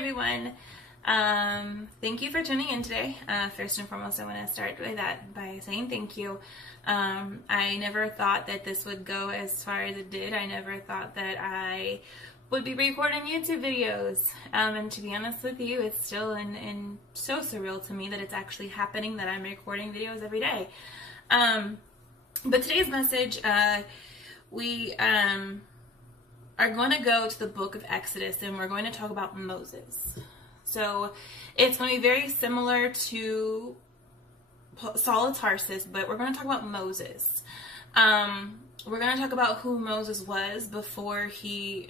everyone. Thank you for tuning in today. First and foremost, I want to start with that by saying thank you. I never thought that this would go as far as it did. I never thought that I would be recording YouTube videos. And to be honest with you, it's still and so surreal to me that it's actually happening, that I'm recording videos every day. But today's message, we are going to go to the book of Exodus, and we're going to talk about Moses. So it's going to be very similar to Saul of Tarsus, but we're going to talk about Moses. We're going to talk about who Moses was before he,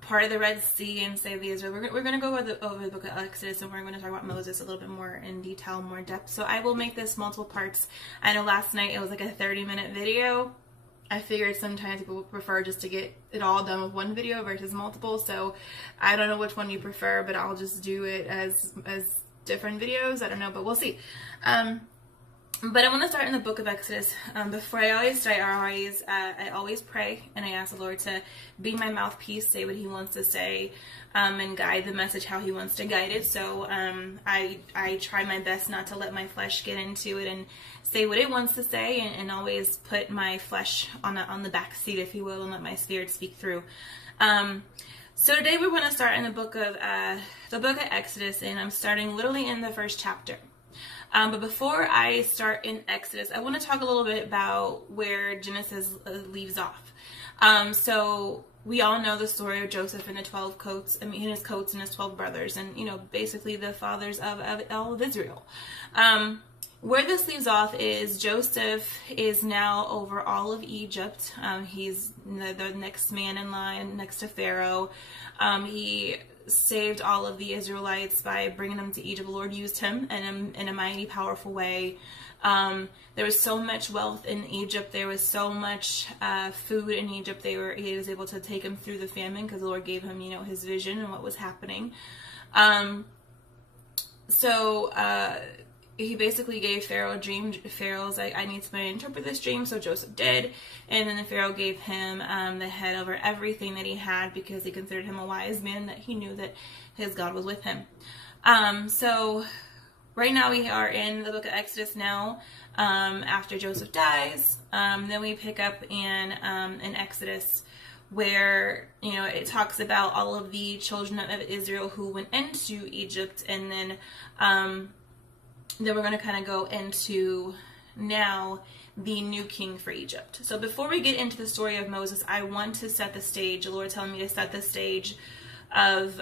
parted the Red Sea and saved the Israel. We're going to go over the book of Exodus, and we're going to talk about Moses a little bit more in detail, more in depth. So I will make this multiple parts. I know last night it was like a 30-minute video. I figured sometimes people prefer just to get it all done with one video versus multiple, so I don't know which one you prefer, but I'll just do it as different videos. I don't know, but we'll see. But I want to start in the book of Exodus. Before I always start, I always pray, and I ask the Lord to be my mouthpiece, say what He wants to say, and guide the message how He wants to guide it. So I try my best not to let my flesh get into it and say what it wants to say, and always put my flesh on the back seat, if you will, and let my spirit speak through. So today we're going to start in the book of Exodus, and I'm starting literally in the first chapter. But before I start in Exodus, I want to talk a little bit about where Genesis leaves off. So we all know the story of Joseph and the 12 coats, his coats and his 12 brothers, and, basically the fathers of all of Israel. Where this leaves off is Joseph is now over all of Egypt. He's the next man in line next to Pharaoh. He saved all of the Israelites by bringing them to Egypt. The Lord used him in a mighty, powerful way. There was so much wealth in Egypt. There was so much food in Egypt. He was able to take him through the famine because the Lord gave him, his vision and what was happening. He basically gave Pharaoh a dream. Pharaoh's like, I need somebody to interpret this dream. So Joseph did. And then the Pharaoh gave him the head over everything that he had, because he considered him a wise man, that he knew that his God was with him. So right now we are in the book of Exodus now, after Joseph dies. Then we pick up in Exodus, where, it talks about all of the children of Israel who went into Egypt, and then we're going to kind of go into now the new king for Egypt. So before we get into the story of Moses, I want to set the stage. The Lord telling me to set the stage of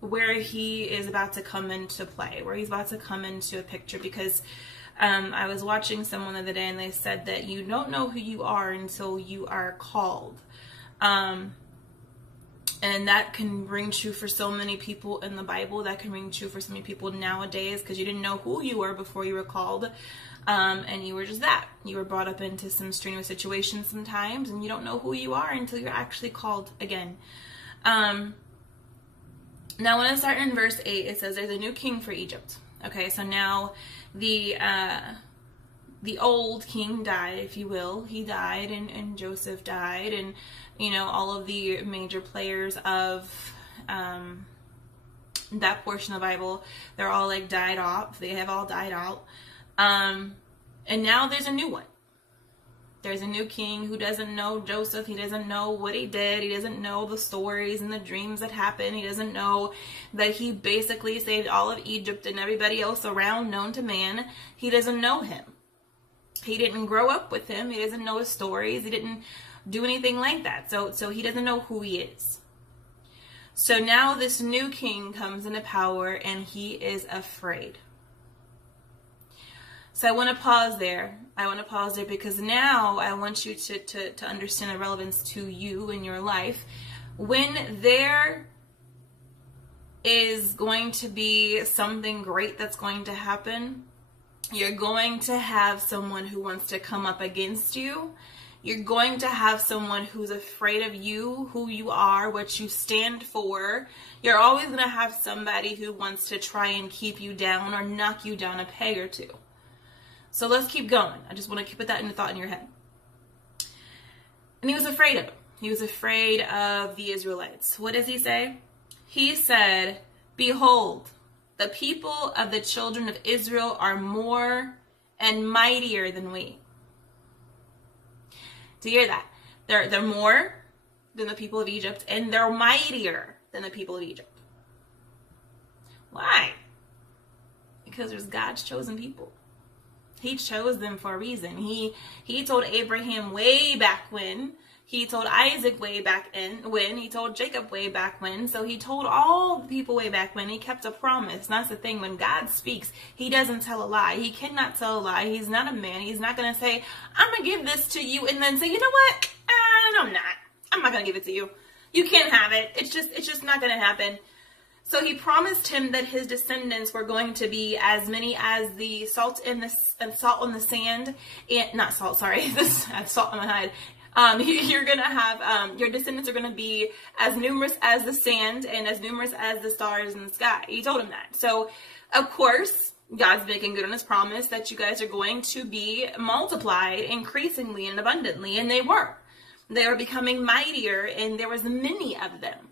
where he is about to come into play, where he's about to come into a picture, because I was watching someone the other day, and they said that you don't know who you are until you are called. And that can ring true for so many people in the Bible. That can ring true for so many people nowadays, because you didn't know who you were before you were called. And you were just that. You were brought up into some strenuous situations sometimes, and you don't know who you are until you're actually called again. Now, when I start in verse 8, it says there's a new king for Egypt. Okay, so now the old king died, if you will. He died, and Joseph died, and all of the major players of that portion of the Bible, they're all like died off. They have all died out. And now there's a new one. There's a new king who doesn't know Joseph. He doesn't know what he did. He doesn't know the stories and the dreams that happened. He doesn't know that he basically saved all of Egypt and everybody else around known to man. He doesn't know him. He didn't grow up with him. He doesn't know his stories. He didn't do anything like that. So he doesn't know who he is. So now this new king comes into power, and he is afraid. So I want to pause there. Because now I want you to understand the relevance to you in your life. When there is going to be something great that's going to happen, you're going to have someone who wants to come up against you. You're going to have someone who's afraid of you, who you are, what you stand for. You're always going to have somebody who wants to try and keep you down or knock you down a peg or two. So let's keep going. I just want to put that in the thought in your head. And he was afraid of them. He was afraid of the Israelites. What does he say? he said, behold, the people of the children of Israel are more and mightier than we. Do you hear that? They're more than the people of Egypt, and they're mightier than the people of Egypt. Why? Because there's God's chosen people. He chose them for a reason. He told Abraham way back when. He told Isaac way back when. He told Jacob way back when. So he told all the people way back when. He kept a promise. And that's the thing. When God speaks, he doesn't tell a lie. He cannot tell a lie. He's not a man. He's not going to say, I'm going to give this to you, and then say, you know what? No, I'm not. I'm not going to give it to you. You can't have it. It's just not going to happen. So he promised him that his descendants were going to be as many as the salt on the sand, and not salt. Sorry, I have salt on my head. You're gonna have your descendants are gonna be as numerous as the sand and as numerous as the stars in the sky. He told him that. So, of course, God's making good on his promise that you guys are going to be multiplied increasingly and abundantly, and they were. They were becoming mightier, and there was many of them.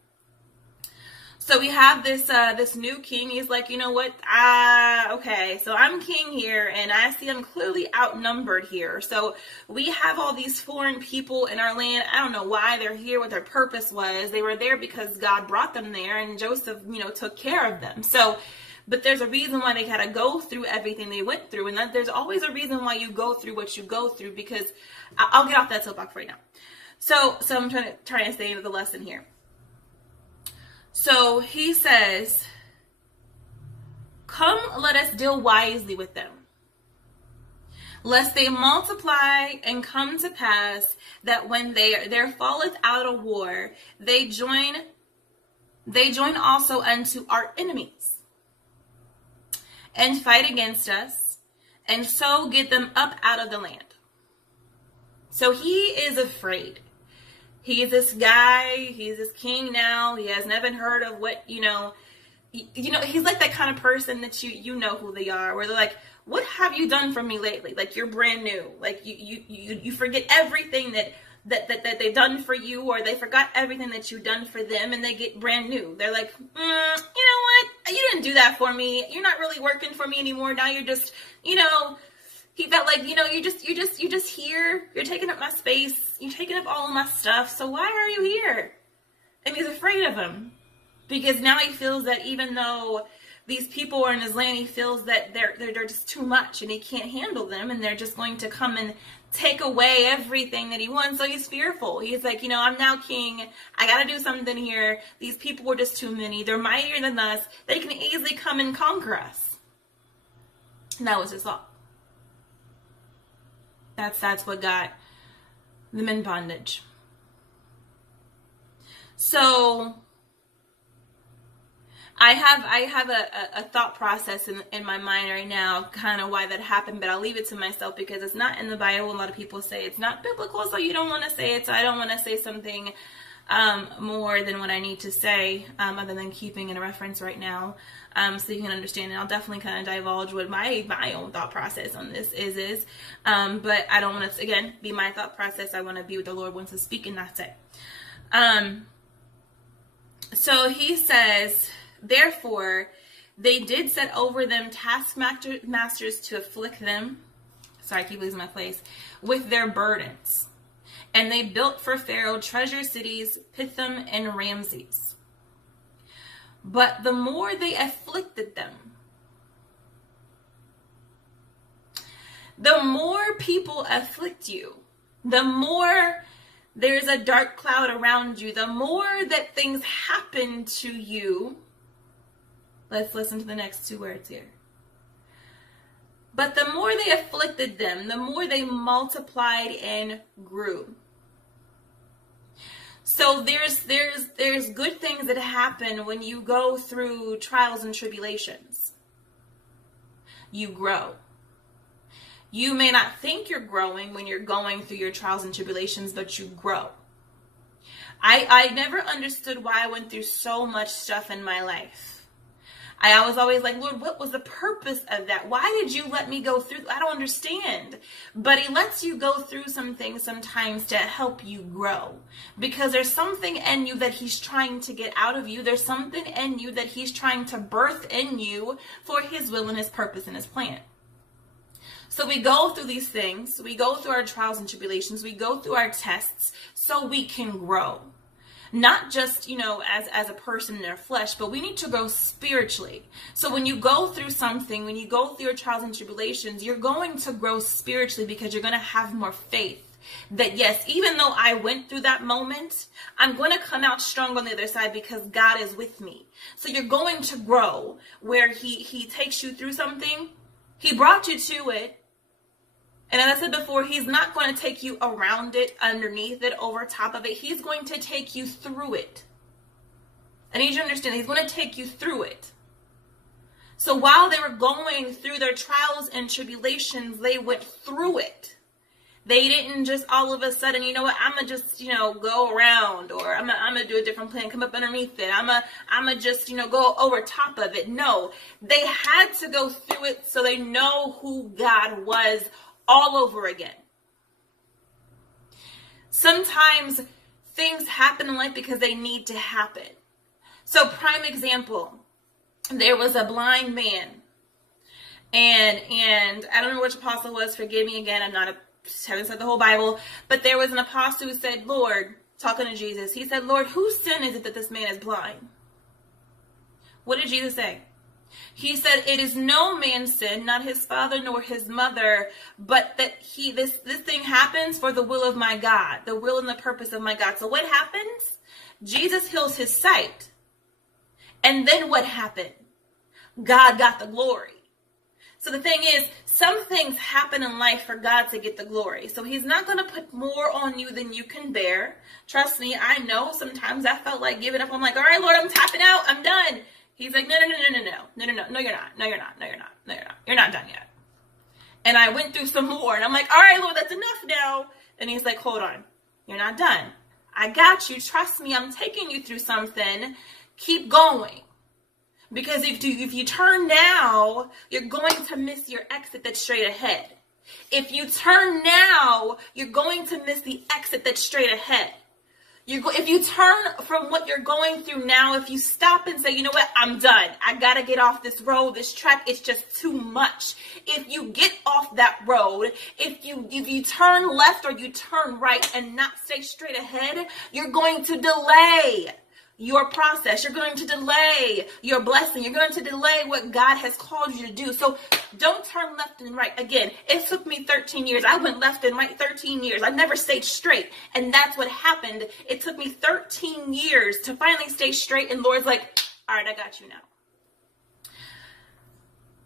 So we have this new king. He's like, you know what? Okay, so I'm king here, and I see I'm clearly outnumbered here. So we have all these foreign people in our land. I don't know why they're here, what their purpose was. They were there because God brought them there, and Joseph, took care of them. So, but there's a reason why they had to go through everything they went through, and that there's always a reason why you go through what you go through, because I'll get off that soapbox right now. So I'm trying to stay into the lesson here. So he says, come, let us deal wisely with them, lest they multiply and come to pass that when there falleth out a war, they join also unto our enemies and fight against us, and so get them up out of the land. So he is afraid. He's this guy, he's this king now, he has never heard of what, he's like that kind of person that you know who they are, where they're like, what have you done for me lately? Like, you're brand new. Like, you forget everything that they've done for you, or they forgot everything that you've done for them, and they get brand new. They're like, you know what? You didn't do that for me. You're not really working for me anymore. Now you're just, he felt like, you're just here. You're taking up my space. You're taking up all of my stuff. So why are you here? And he's afraid of him, because now he feels that even though these people are in his land, he feels that they're just too much and he can't handle them, and they're just going to come and take away everything that he wants. So he's fearful. He's like, I'm now king. I got to do something here. These people were just too many. They're mightier than us. They can easily come and conquer us. And that was his thought. That's what got them in bondage. So I have a thought process in my mind right now, kind of why that happened, but I'll leave it to myself because it's not in the Bible. A lot of people say it's not biblical, so you don't want to say it. So I don't want to say something more than what I need to say, other than keeping in a reference right now, so you can understand. And I'll definitely kind of divulge what my own thought process on this is. But I don't want to, again, be my thought process. I want to be what the Lord wants to speak, and that's it. So he says, therefore, they did set over them taskmasters to afflict them. Sorry, I keep losing my place. With their burdens. And they built for Pharaoh treasure cities, Pithom and Ramses. But the more they afflicted them, the more people afflict you, the more there's a dark cloud around you, the more that things happen to you. Let's listen to the next two words here. But the more they afflicted them, the more they multiplied and grew. So there's good things that happen when you go through trials and tribulations. You grow. You may not think you're growing when you're going through your trials and tribulations, but you grow. I never understood why I went through so much stuff in my life. I was always like, Lord, what was the purpose of that? Why did you let me go through? I don't understand. But he lets you go through some things sometimes to help you grow, because there's something in you that he's trying to get out of you. There's something in you that he's trying to birth in you for his will and his purpose and his plan. So we go through these things. We go through our trials and tribulations. We go through our tests so we can grow. Not just, as a person in their flesh, but we need to grow spiritually. So when you go through something, when you go through your trials and tribulations, you're going to grow spiritually, because you're going to have more faith that, yes, even though I went through that moment, I'm going to come out strong on the other side because God is with me. So you're going to grow where he takes you through something. He brought you to it. And as I said before, he's not going to take you around it, underneath it, over top of it. He's going to take you through it. I need you to understand, he's going to take you through it. So while they were going through their trials and tribulations, they went through it. They didn't just all of a sudden, I'm going to just, go around, or I'm going to do a different plan, come up underneath it. I'm going to just, go over top of it. No, they had to go through it so they know who God was all over again. Sometimes things happen in life because they need to happen. So prime example, there was a blind man, and I don't know which apostle it was, forgive me again, haven't said the whole Bible, but there was an apostle who said, Lord, talking to Jesus, he said, Lord, whose sin is it that this man is blind? What did Jesus say? He said, it is no man's sin, not his father nor his mother, but that this thing happens for the will of my God, the will and the purpose of my God. So what happens? Jesus heals his sight. And then what happened? God got the glory. So the thing is, some things happen in life for God to get the glory. So he's not going to put more on you than you can bear. Trust me, I know sometimes I felt like giving up. I'm like, all right, Lord, I'm tapping out. I'm done. He's like, no, you're not. You're not done yet. And I went through some more, and I'm like, all right, Lord, that's enough now. And he's like, hold on. You're not done. I got you. Trust me. I'm taking you through something. Keep going. Because if you turn now, you're going to miss your exit that's straight ahead. If you turn now, you're going to miss the exit that's straight ahead. If you turn from what you're going through now, if you stop and say, you know what, I'm done. I got to get off this road, this track. It's just too much. If you get off that road, if you turn left or you turn right and not stay straight ahead, you're going to delay your process. You're going to delay your blessing. You're going to delay what God has called you to do. So don't turn left and right. Again, it took me 13 years. I went left and right 13 years. I never stayed straight. And that's what happened. It took me 13 years to finally stay straight. And Lord's like, all right, I got you now.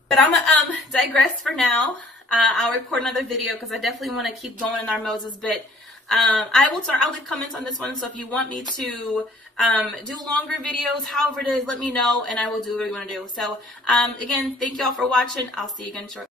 But I'm going to digress for now. I'll record another video because I definitely want to keep going in our Moses bit. I'll leave comments on this one. So if you want me to do longer videos, however it is, let me know and I will do what we want to do. So again, thank you all for watching. I'll see you again shortly.